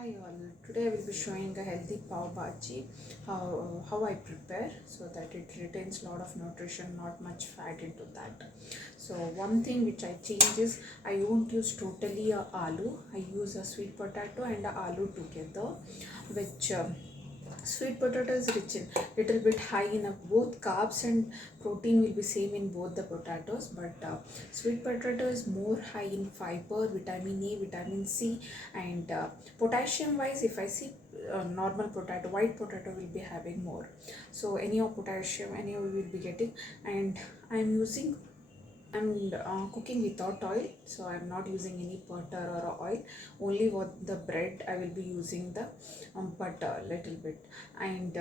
Hi all, today I will be showing a healthy pav bhaji, how I prepare so that it retains a lot of nutrition, not much fat into that. So one thing which I change is I won't use totally a aloo, I use a sweet potato and a aloo together, which sweet potato is rich in little bit high in both carbs and protein will be same in both the potatoes, but sweet potato is more high in fiber, vitamin A, vitamin C, and potassium wise if I see normal potato, white potato will be having more. So any of potassium, any of we will be getting. And I'm using, I'm cooking without oil, so I'm not using any butter or oil. Only what the bread I will be using the butter little bit, and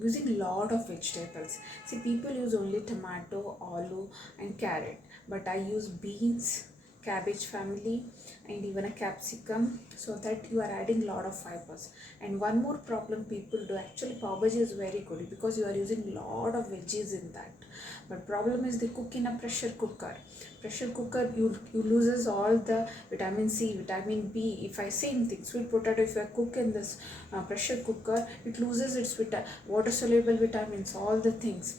using lot of vegetables. See, people use only tomato, aloo, and carrot, but I use beans, cabbage family, and even a capsicum, so that you are adding lot of fibers. And one more problem people do, actually pav bhaji is very good because you are using lot of veggies in that, but problem is they cook in a pressure cooker. Pressure cooker, you loses all the vitamin C, vitamin B. If I same thing, sweet potato, if I cook in this pressure cooker, it loses its water soluble vitamins, all the things.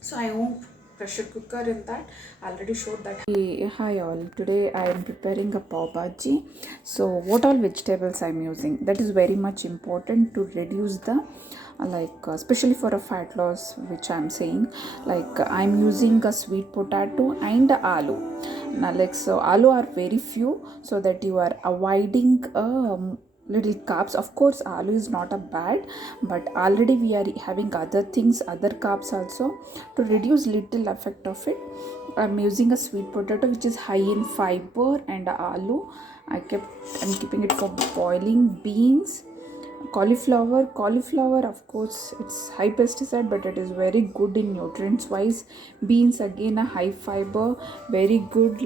So I won't pressure cooker in that. I already showed that. Hey, hi all, today I am preparing a pav bhaji. So what all vegetables I'm using, that is very much important to reduce the especially for a fat loss, which I'm saying. I'm using a sweet potato and aloo. Now so aloo are very few, so that you are avoiding little carbs. Of course aloo is not a bad, but already we are having other things, other carbs also. To reduce little effect of it, I'm using a sweet potato which is high in fiber, and aloo I'm keeping it for boiling. Beans, cauliflower, of course it's high pesticide, but it is very good in nutrients wise. Beans again a high fiber, very good.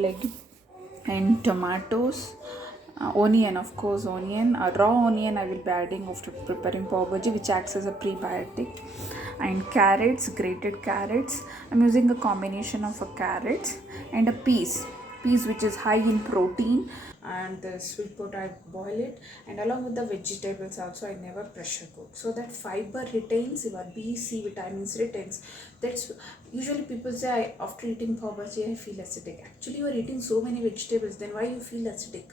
And tomatoes, onion, of course onion, raw onion I will be adding after preparing pav bhaji, which acts as a prebiotic. And carrots, grated carrots, I'm using a combination of a carrots and a peas which is high in protein. And the sweet potato I boil it, and along with the vegetables also I never pressure cook, so that fiber retains, your B, C vitamins retains. That's usually people say, after eating pav bhaji I feel acidic. Actually you are eating so many vegetables, then why you feel acidic?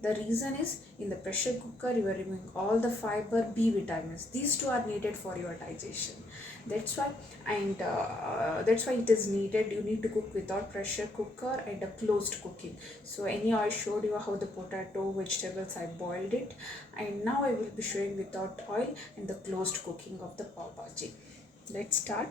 The reason is, in the pressure cooker you are removing all the fiber, B vitamins. These two are needed for your digestion. That's why. And that's why it is needed. You need to cook without pressure cooker and a closed cooking. So anyhow, I showed you how the potato, vegetables I boiled it, and now I will be showing without oil and the closed cooking of the pav bhaji. Let's start.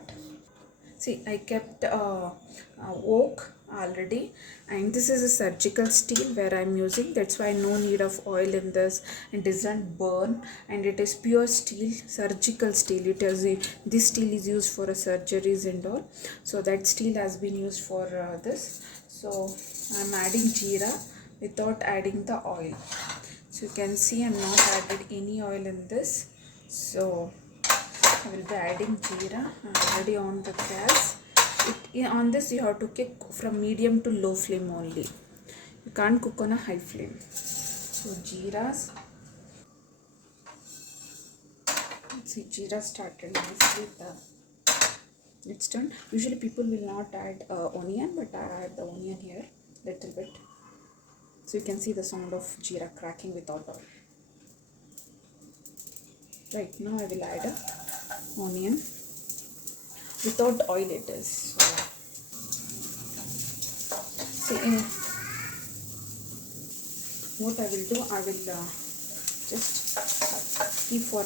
See, I kept oak already, and this is a surgical steel where I'm using. That's why no need of oil in this. It doesn't burn, and it is pure steel, surgical steel. It is this steel is used for surgeries and all. So that steel has been used for this. So I'm adding jeera without adding the oil. So you can see I'm not added any oil in this. So I will be adding jeera. I'm already on the gas. On this you have to cook from medium to low flame only. You can't cook on a high flame. So jeeras. See, jeera started nicely. It's done. Usually people will not add onion, but I add the onion here little bit. So you can see the sound of jeera cracking without oil. Right, now I will add a onion. Without oil it is. So, see, what I will do, I will just keep for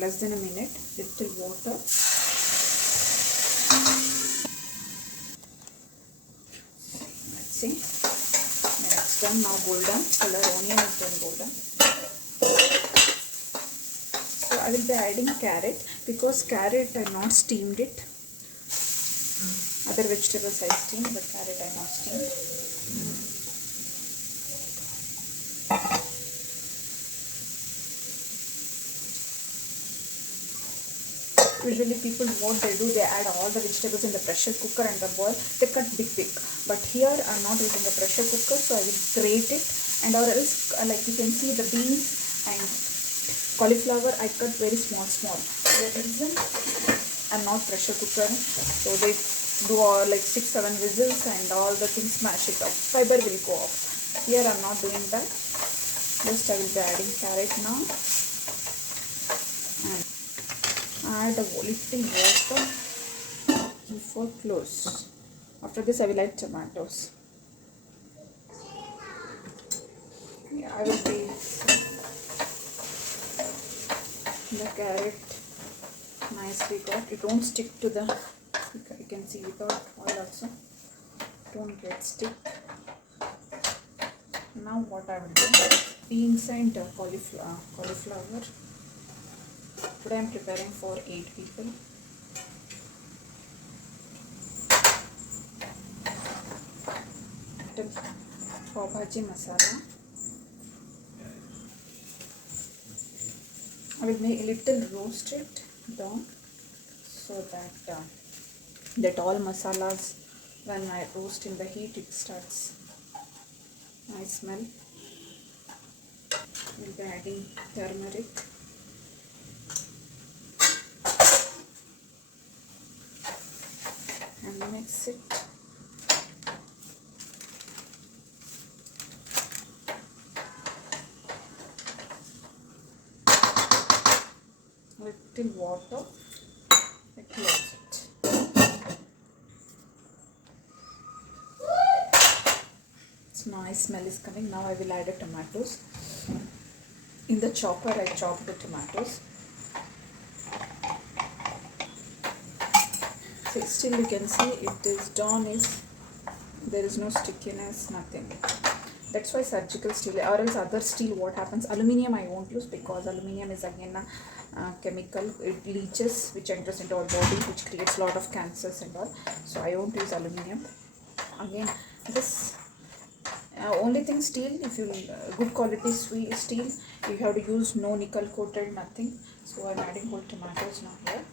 less than a minute, little water. Let's see, it's done now. Golden color, onion is done golden. So I will be adding carrot, because carrot I not steamed it. Other vegetables I steamed, but carrot I not steamed. Usually people, what they do, they add all the vegetables in the pressure cooker and the boil, they cut big. But here I'm not using a pressure cooker, so I will grate it. And or else, like you can see the beans, And cauliflower I cut very small. The reason I'm not pressure cooker, so they do all like 6-7 whistles and all the things smash it off. Fiber will go off. Here I'm not doing that. Just I will be adding carrot now and add a little water before close. After this I will add tomatoes. Yeah, I will be the carrot nicely got. It won't stick to the, you can see without oil also, don't get stick. Now what I will do, beans and cauliflower. Today I am preparing for 8 people. Pav bhaji masala. I will make a little roasted down so that all masalas, when I roast in the heat, it starts nice smell. We'll be adding turmeric. And mix it. Little water, I close it. It's nice smell is coming. Now I will add the tomatoes. In the chopper I chopped the tomatoes. So still you can see it is done, is there is no stickiness, nothing. That's why surgical steel, or else other steel, what happens, aluminium I won't use, because aluminium is again a chemical, it leaches which enters into our body, which creates a lot of cancers and all. So I won't use aluminium. Again, this only thing, steel, if you good quality steel, you have to use no nickel coated, nothing. So I'm adding whole tomatoes now here.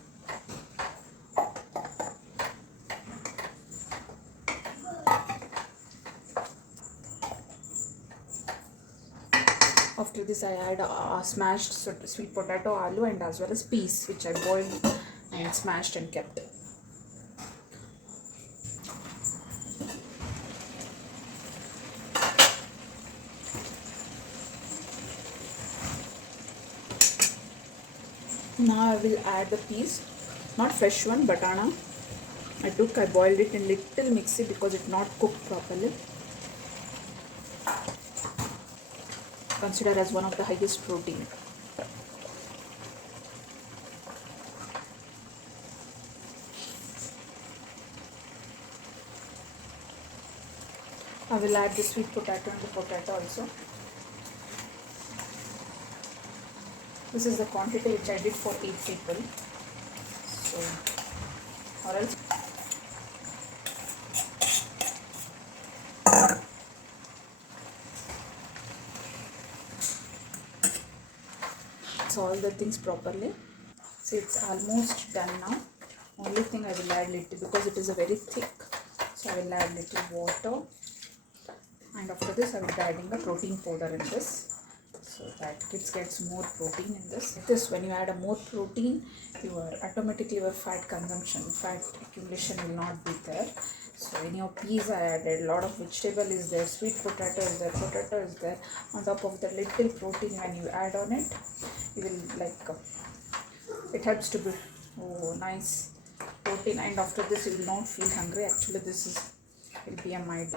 After this I add smashed sweet potato, aloo, and as well as peas, which I boiled and smashed and kept. Now I will add the peas, not fresh one, banana. I boiled it in little mixie because it not cooked properly. Considered as one of the highest protein. I will add the sweet potato and the potato also. This is the quantity which I did for 8 people. So, or else. All the things properly. So it's almost done now. Only thing I will add little, because it is a very thick, so I will add little water, and after this I will be adding a protein powder in this, so that kids gets more protein in this. When you add a more protein, automatically your fat consumption, fat accumulation will not be there. So in your peas I added, lot of vegetable is there, sweet potato is there, potato is there. On top of the little protein, when you add on it, you will like, it helps to build nice protein, and after this you will not feel hungry. Actually this will be a mild.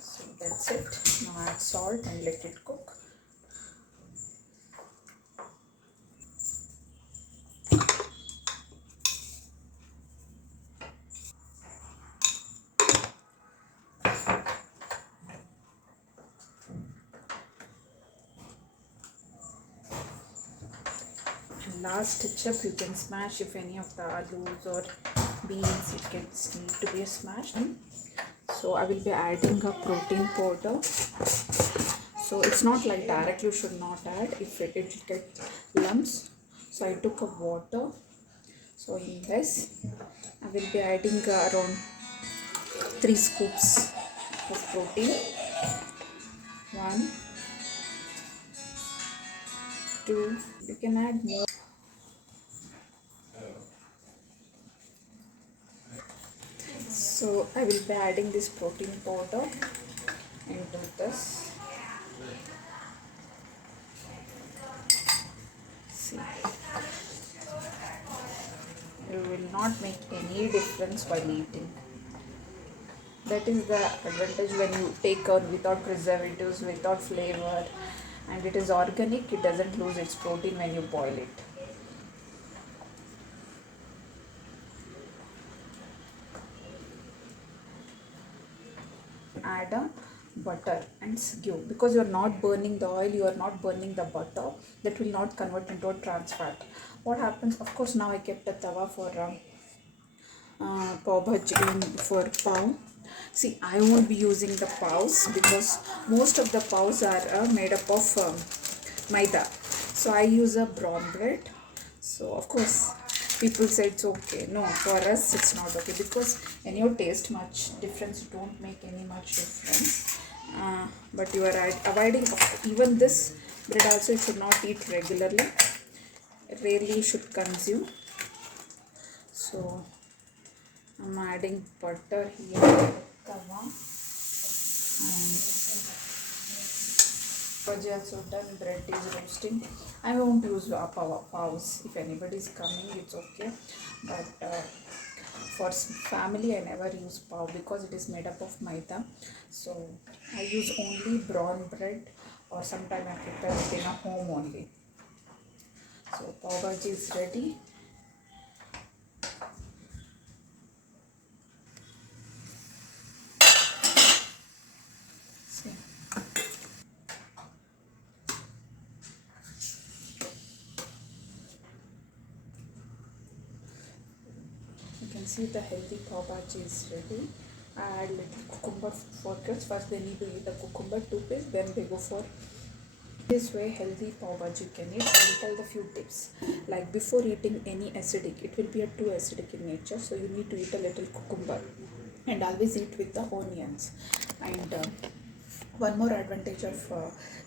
So that's it. Now add salt and let it cook. Last touch-up, you can smash if any of the alus or beans, it gets need to be smashed. So I will be adding a protein powder. So it's not like direct, you should not add, if it get lumps. So I took a water. So in this I will be adding around 3 scoops of protein. One, two. You can add more. So I will be adding this protein powder into this. See, you will not make any difference while eating. That is the advantage when you take out without preservatives, without flavor, and it is organic. It doesn't lose its protein when you boil it. Add a butter and give, because you are not burning the oil, you are not burning the butter, that will not convert into a trans fat. What happens, of course, now I kept a tawa for pav bhaji, for pav. See, I won't be using the paws because most of the paws are made up of maida, so I use a brown bread. So of course people say it's okay. No, for us it's not okay, because in your taste much difference, you don't make any much difference. But you are avoiding even this bread also. You should not eat regularly, rarely you should consume. So I'm adding butter here, tawa, and bhaji also done, bread is roasting. I won't use paws. If anybody is coming, it's okay, but for family I never use pav because it is made up of maida. So I use only brown bread, or sometimes I prepare it in a home only. So pav bhaji is ready. See. You can see the healthy pav bhaji is ready. I add little cucumber for kids. First they need to eat the cucumber 2 pieces, then they go for this way healthy pav bhaji you can eat. I will tell the few tips. Like before eating any acidic, it will be a too acidic in nature, so you need to eat a little cucumber, and always eat with the onions. And one more advantage of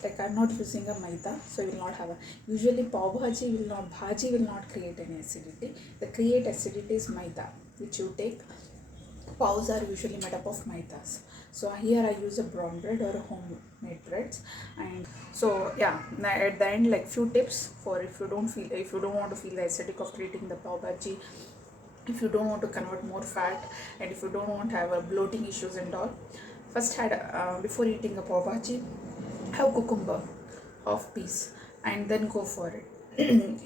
like I'm not using a maida, so you will not have a, usually pav bhaji will not create any acidity. The create acidity is maida, which you take. Paws are usually made up of maidas. So here I use a brown bread or a homemade breads. And so yeah, at the end, like few tips for if you don't want to feel the aesthetic of creating the pav bhaji, if you don't want to convert more fat, and if you don't want to have a bloating issues and all. First, had before eating a pav bhaji, have cucumber, half piece, and then go for it.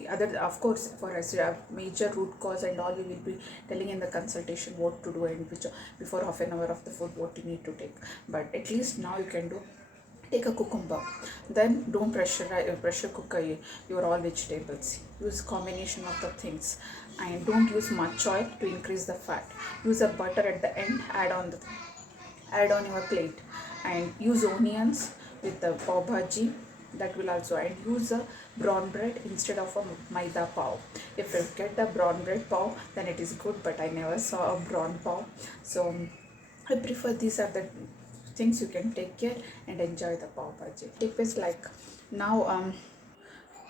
Other, of course, for a major root cause and all, you will be telling in the consultation what to do, and which before half an hour of the food what you need to take. But at least now you can do, take a cucumber, then don't pressure cook your all vegetables. Use combination of the things, and don't use much oil to increase the fat. Use a butter at the end, add on your plate, and use onions with the pav bhaji. That will also, and use a brown bread instead of a maida pav. If you get a brown bread pav, then it is good, but I never saw a brown pav. So I prefer, these are the things you can take care and enjoy the pav bhaji. Tip is like, now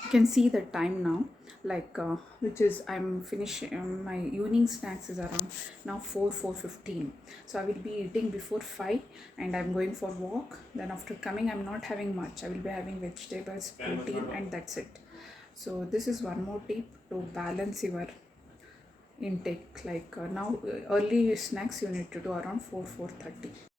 you can see the time now, like which is I'm finishing my evening snacks is around now 4:15. So I will be eating before 5, and I'm going for walk. Then after coming, I'm not having much. I will be having vegetables, protein, and that's it. So this is one more tip to balance your intake. Like now early snacks you need to do around 4:30.